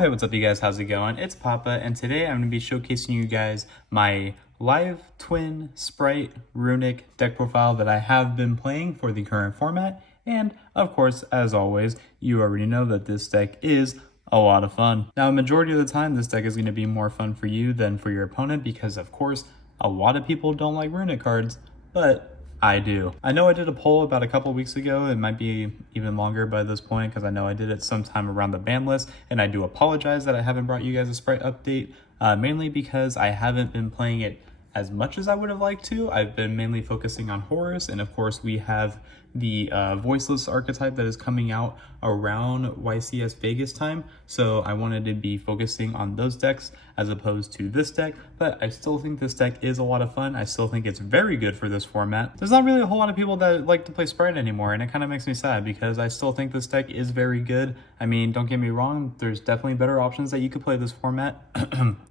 Hey, what's up you guys? How's it going? It's Papa, and today I'm going to be showcasing you guys my live twin sprite runic deck profile that I have been playing for the current format. And of course, as always, you already know that this deck is a lot of fun. Now, a majority of the time, this deck is going to be more fun for you than for your opponent because, of course, a lot of people don't like runic cards, but I do. I know I did a poll about a couple weeks ago. It might be even longer by this point because I know I did it sometime around the ban list, and I do apologize that I haven't brought you guys a sprite update, mainly because I haven't been playing it as much as I would have liked to. I've been mainly focusing on Horus, and of course we have the voiceless archetype that is coming out around YCS Vegas time, so I wanted to be focusing on those decks as opposed to this deck. But I still think this deck is a lot of fun. I still think it's very good for this format. There's not really a whole lot of people that like to play Sprite anymore, and it kind of makes me sad because I still think this deck is very good. I mean, don't get me wrong, there's definitely better options that you could play this format.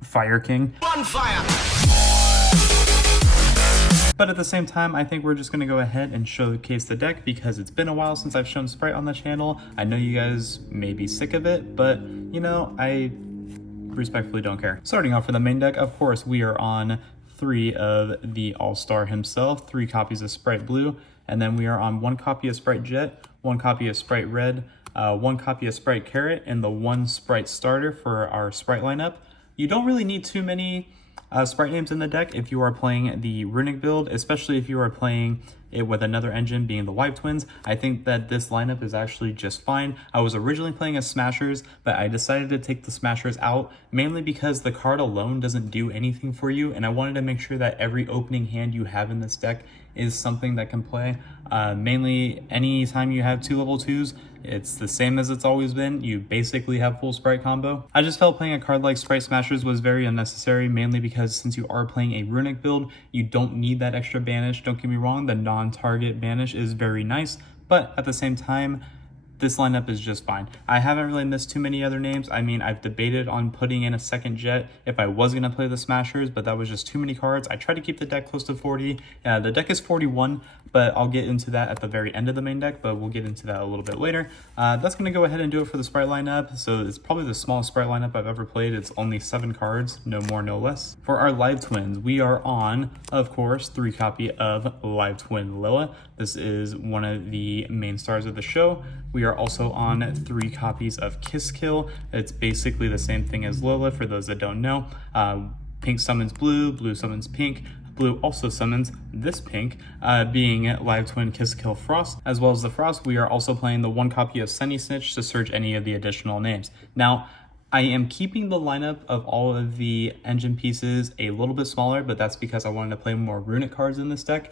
Fire King. On fire! But at the same time, I think we're just going to go ahead and showcase the deck because it's been a while since I've shown Sprite on the channel. I know you guys may be sick of it, but you know, I respectfully don't care. Starting off for the main deck, of course, we are on 3 of the All-Star himself, 3 copies of Sprite Blue, and then we are on 1 copy of Sprite Jet, 1 copy of Sprite Red, 1 copy of Sprite Carrot, and the 1 Sprite Starter for our Sprite lineup. You don't really need too many Sprite names in the deck if you are playing the Runic build, especially if you are playing it with another engine being the Live Twins. I think that this lineup is actually just fine. I was originally playing as Smashers, but I decided to take the Smashers out mainly because the card alone doesn't do anything for you, and I wanted to make sure that every opening hand you have in this deck is something that can play. Mainly anytime you have 2 level 2s, it's the same as it's always been. You basically have full Sprite combo. I just felt playing a card like Sprite Smashers was very unnecessary, mainly because since you are playing a Runic build, you don't need that extra banish. Don't get me wrong, the non-target banish is very nice, but at the same time, this lineup is just fine. I haven't really missed too many other names. I mean, I've debated on putting in a second Jet if I was going to play the Smashers, but that was just too many cards. I tried to keep the deck close to 40. The deck is 41, but I'll get into that at the very end of the main deck, but we'll get into that a little bit later. That's going to go ahead and do it for the Sprite lineup. So it's probably the smallest Sprite lineup I've ever played. It's only 7 cards, no more, no less. For our Live Twins, we are on, of course, 3 copy of Live Twin Lilla. This is one of the main stars of the show. We are also on 3 copies of Kiss Kill. It's basically the same thing as Lola for those that don't know. Pink summons blue, blue summons pink, blue also summons this pink, being Live Twin Kiss Kill Frost. As well as the Frost, we are also playing the 1 copy of Sunny Snitch to search any of the additional names. Now, I am keeping the lineup of all of the engine pieces a little bit smaller, but that's because I wanted to play more Runic cards in this deck.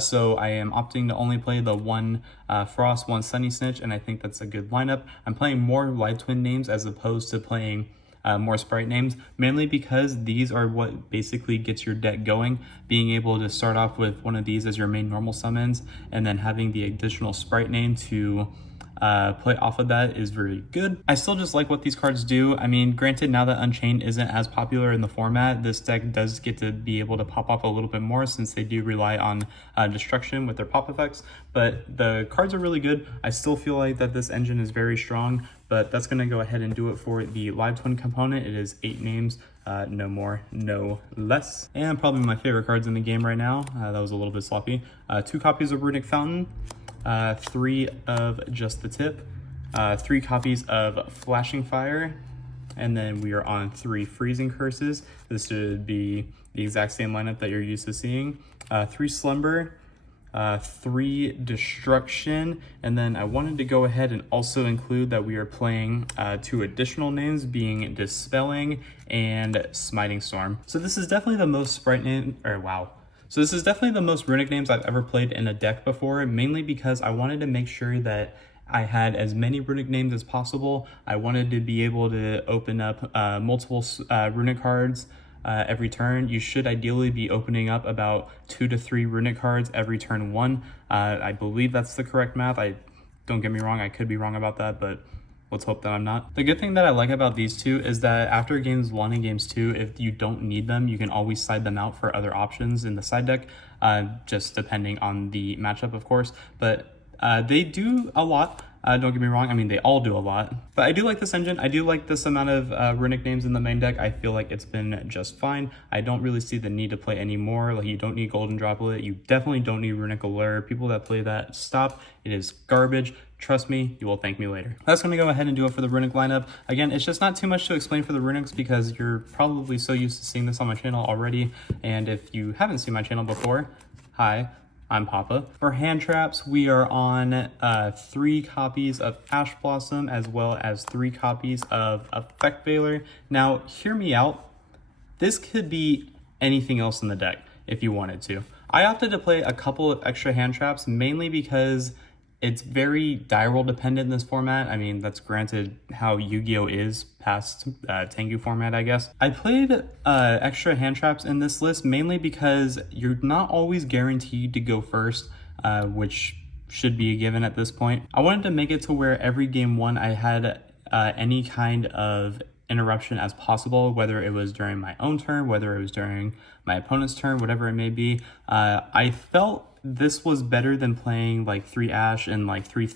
So I am opting to only play the 1 Frost, 1 Sunny Snitch, and I think that's a good lineup. I'm playing more Live Twin names as opposed to playing more Sprite names, mainly because these are what basically gets your deck going. Being able to start off with one of these as your main normal summons, and then having the additional Sprite name to play off of that is very good. I still just like what these cards do. I mean, granted, now that Unchained isn't as popular in the format, this deck does get to be able to pop off a little bit more since they do rely on destruction with their pop effects, but the cards are really good. I still feel like that this engine is very strong, but that's going to go ahead and do it for the Live Twin component. It is 8 names, no more, no less. And probably my favorite cards in the game right now. That was a little bit sloppy. 2 copies of Runic Fountain, 3 of Just the Tip, 3 copies of Flashing Fire, and then we are on 3 Freezing Curses. This should be the exact same lineup that you're used to seeing. 3 Slumber, 3 Destruction, and then I wanted to go ahead and also include that we are playing 2 additional names, being Dispelling and Smiting Storm. So this is definitely the most Sprite name, or wow. So this is definitely the most Runic names I've ever played in a deck before, mainly because I wanted to make sure that I had as many Runic names as possible. I wanted to be able to open up multiple Runic cards every turn. You should ideally be opening up about 2 to 3 Runic cards every turn 1. I believe that's the correct math. Don't get me wrong, I could be wrong about that, but let's hope that I'm not. The good thing that I like about these 2 is that after games 1 and games 2, if you don't need them, you can always side them out for other options in the side deck, just depending on the matchup, of course. But they do a lot. Don't get me wrong, I mean, they all do a lot. But I do like this engine. I do like this amount of Runic names in the main deck. I feel like it's been just fine. I don't really see the need to play any more. Like, you don't need Golden Droplet. You definitely don't need Runic Allure. People that play that, stop. It is garbage. Trust me, you will thank me later. That's going to go ahead and do it for the Runic lineup. Again, it's just not too much to explain for the Runics because you're probably so used to seeing this on my channel already. And if you haven't seen my channel before, hi, I'm Papa. For hand traps, we are on 3 copies of Ash Blossom as well as 3 copies of Effect Veiler. Now, hear me out. This could be anything else in the deck if you wanted to. I opted to play a couple of extra hand traps mainly because it's very die roll dependent in this format. I mean, that's granted how Yu-Gi-Oh! Is past Tengu format, I guess. I played extra hand traps in this list mainly because you're not always guaranteed to go first, which should be a given at this point. I wanted to make it to where every game 1 I had any kind of interruption as possible, whether it was during my own turn, whether it was during my opponent's turn, whatever it may be. I felt this was better than playing like 3 Ash and like 3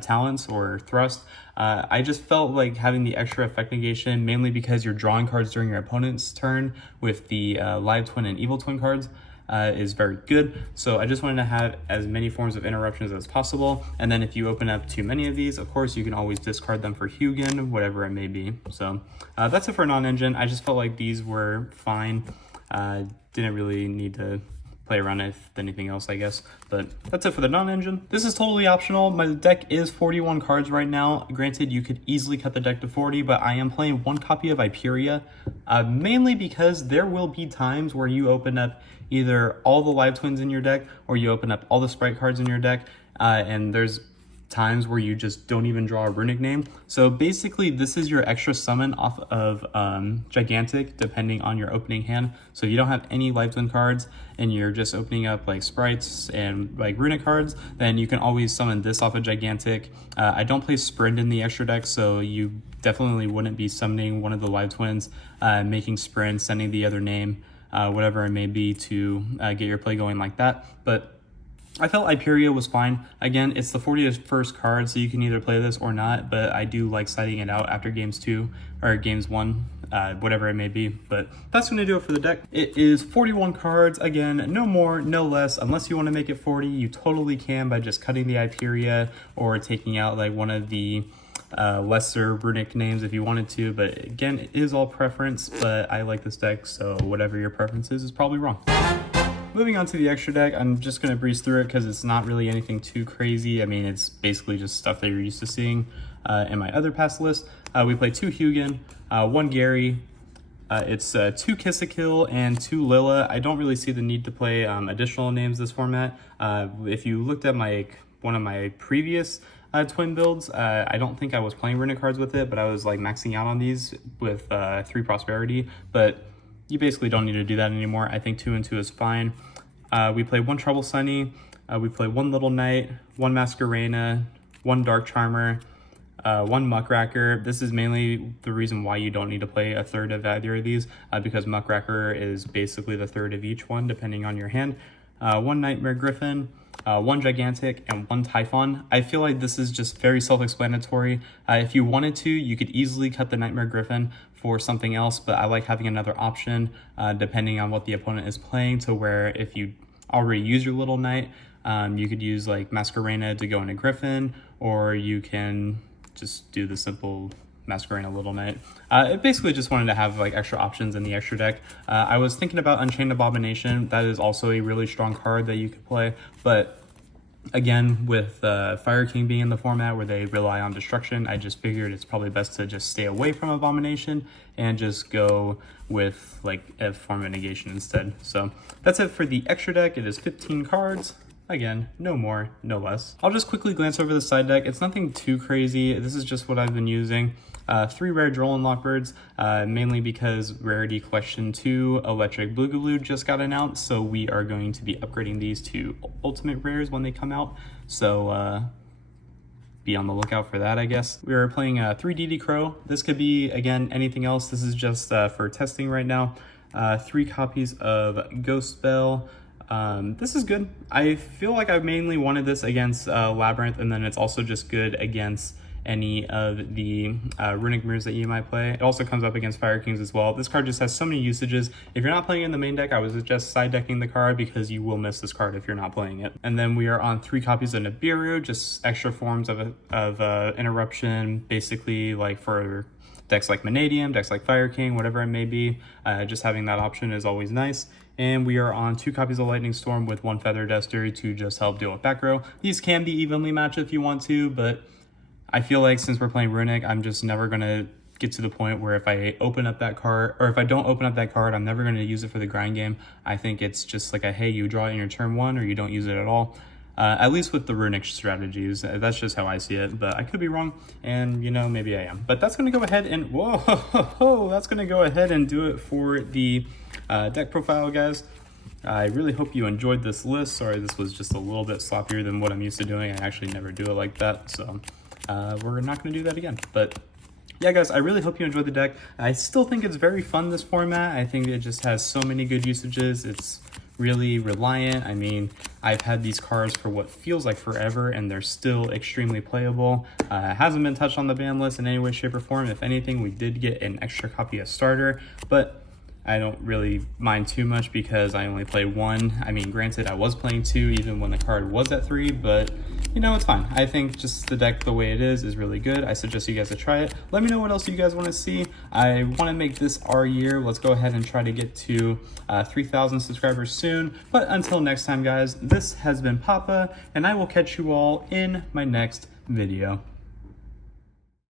Talents or Thrust. I just felt like having the extra effect negation, mainly because you're drawing cards during your opponent's turn with the Live Twin and Evil Twin cards, is very good. So I just wanted to have as many forms of interruptions as possible. And then if you open up too many of these, of course, you can always discard them for Hugin, whatever it may be. So that's it for non-engine. I just felt like these were fine. Didn't really need to play around with anything else, I guess. But that's it for the non-engine. This is totally optional. My deck is 41 cards right now. Granted, you could easily cut the deck to 40, but I am playing 1 copy of Hyperia, mainly because there will be times where you open up either all the Live Twins in your deck or you open up all the Sprite cards in your deck, and there's times where you just don't even draw a Runic name. So basically, this is your extra summon off of Gigantic, depending on your opening hand. So if you don't have any Live Twin cards and you're just opening up like Sprites and like Runic cards, then you can always summon this off of Gigantic. I don't play Sprint in the extra deck, so you definitely wouldn't be summoning one of the Live Twins, making Sprint, sending the other name, whatever it may be, to get your play going like that. But I felt Hyperia was fine. Again, it's the 41st card, so you can either play this or not, but I do like siding it out after games 2 or games 1, whatever it may be. But that's going to do it for the deck. It is 41 cards. Again, no more, no less. Unless you want to make it 40, you totally can by just cutting the Hyperia or taking out like one of the lesser Runic names if you wanted to. But again, it is all preference, but I like this deck, so whatever your preference is probably wrong. Moving on to the extra deck, I'm just going to breeze through it because it's not really anything too crazy. I mean, it's basically just stuff that you're used to seeing in my other past list. We play 2 Hugin, 1 Gary. It's 2 Kiss-A-Kill and 2 Lilla. I don't really see the need to play additional names this format. If you looked at one of my previous twin builds, I don't think I was playing Runic cards with it, but I was like maxing out on these with 3 Prosperity. But you basically don't need to do that anymore. I think 2 and 2 is fine. We play 1 Trouble Sunny, we play 1 Little Knight, 1 Masquerena, 1 Dark Charmer, 1 Muckracker. This is mainly the reason why you don't need to play a third of either of these, because Muckracker is basically the third of each one, depending on your hand. 1 Nightmare Griffin, 1 Gigantic, and 1 Typhon. I feel like this is just very self-explanatory. If you wanted to, you could easily cut the Nightmare Griffin for something else, but I like having another option depending on what the opponent is playing, to where if you already use your Little Knight, you could use like Masquerena to go into Griffin, or you can just do the simple Masquerena Little Knight. I basically just wanted to have like extra options in the extra deck. I was thinking about Unchained Abomination. That is also a really strong card that you could play, but again, with Fire King being in the format where they rely on destruction, I just figured it's probably best to just stay away from Abomination and just go with like a form of negation instead. So that's it for the extra deck. It is 15 cards. Again, no more, no less. I'll just quickly glance over the side deck. It's nothing too crazy. This is just what I've been using. 3 rare Droll Lockbirds, mainly because Rarity Collection 2 Electric Boogaloo just got announced, so we are going to be upgrading these to Ultimate Rares when they come out. So be on the lookout for that, I guess. We are playing 3 DD Crow. This could be, again, anything else. This is just for testing right now. 3 copies of Ghost Spell, This is good. I feel like I've mainly wanted this against Labyrinth, and then it's also just good against any of the Runic Mirrors that you might play. It also comes up against Fire Kings as well. This card just has so many usages. If you're not playing in the main deck, I would suggest side decking the card because you will miss this card if you're not playing it. And then we are on 3 copies of Nibiru, just extra forms of interruption, basically like for decks like Vanadium, decks like Fire King, whatever it may be. Just having that option is always nice. And we are on 2 copies of Lightning Storm with 1 Feather Duster to just help deal with back row. These can be evenly matched if you want to, but I feel like since we're playing Runic, I'm just never going to get to the point where if I open up that card, or if I don't open up that card, I'm never going to use it for the grind game. I think it's just like a, hey, you draw it in your turn 1 or you don't use it at all. At least with the Runic strategies. That's just how I see it, but I could be wrong, and you know, maybe I am. But that's going to go ahead and, that's going to go ahead and do it for the deck profile, guys. I really hope you enjoyed this list. Sorry, this was just a little bit sloppier than what I'm used to doing. I actually never do it like that, so we're not going to do that again. But yeah, guys, I really hope you enjoyed the deck. I still think it's very fun, this format. I think it just has so many good usages. It's really reliant. I mean, I've had these cards for what feels like forever, and they're still extremely playable. It hasn't been touched on the ban list in any way, shape, or form. If anything, we did get an extra copy of Starter, but I don't really mind too much because I only play 1. I mean, granted, I was playing 2 even when the card was at 3, but you know, it's fine. I think just the deck the way it is really good. I suggest you guys to try it. Let me know what else you guys want to see. I want to make this our year. Let's go ahead and try to get to 3,000 subscribers soon. But until next time, guys, this has been Papa, and I will catch you all in my next video.